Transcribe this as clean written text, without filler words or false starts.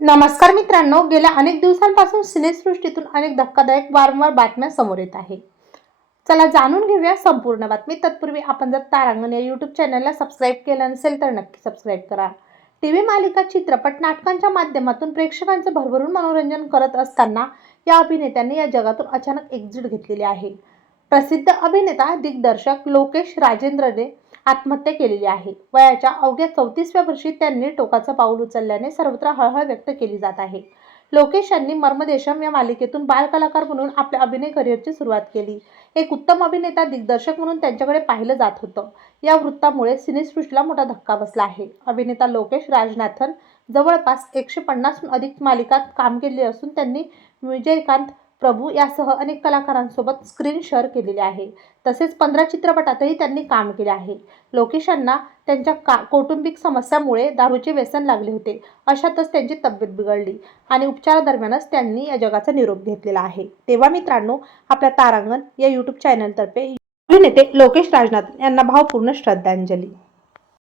नमस्कार मित्रांनो, गेल्या अनेक दिवसांपासून सिनेसृष्टीतून अनेक धक्कादायक वारंवार बातम्या समोर येत आहे. चला जाणून घेऊया संपूर्ण बातमी. तत्पूर्वी आपण जर तारांगण या यूट्यूब चॅनलला सबस्क्राईब केलं नसेल तर नक्की सबस्क्राईब करा. टीव्ही मालिका, चित्रपट, नाटकांच्या माध्यमातून प्रेक्षकांचं भरभरून मनोरंजन करत असताना या अभिनेत्यांनी या जगातून अचानक एक्झिट घेतलेली आहे. प्रसिद्ध अभिनेता दिग्दर्शक लोकेश राजेंद्रने आत्महत्या केलेली आहे. वयाच्या अवघ्या 34व्या वर्षी त्यांनी टोकाचं पाऊल उचलल्याने सर्वत्र हळहळ व्यक्त केली जात आहे. लोकेश यांनी मर्मदेशम या मालिकेतून बालकलाकार म्हणून आपल्या अभिनय करिअरची सुरुवात केली. एक उत्तम अभिनेता, दिग्दर्शक म्हणून त्यांच्याकडे पाहिलं जात होतं. या वृत्तामुळे सिनेसृष्टीला मोठा धक्का बसला आहे. अभिनेता लोकेश राजनाथन जवळपास 150हून अधिक मालिकांत काम केले असून त्यांनी विजयकांत प्रभू यासह अनेक कलाकारांसोबत स्क्रीन शेअर केलेले आहे. तसेच 15 चित्रपटातही त्यांनी काम केले आहे. लोकेश यांना त्यांच्या कौटुंबिक समस्यामुळे दारूचे व्यसन लागले होते. अशातच त्यांची तब्येत बिघडली आणि उपचारादरम्यानच त्यांनी या जगाचा निरोप घेतलेला आहे. तेव्हा मित्रांनो, आपल्या तारांगण या यूट्यूब चॅनलतर्फे अभिनेते लोकेश राजनाथन यांना भावपूर्ण श्रद्धांजली.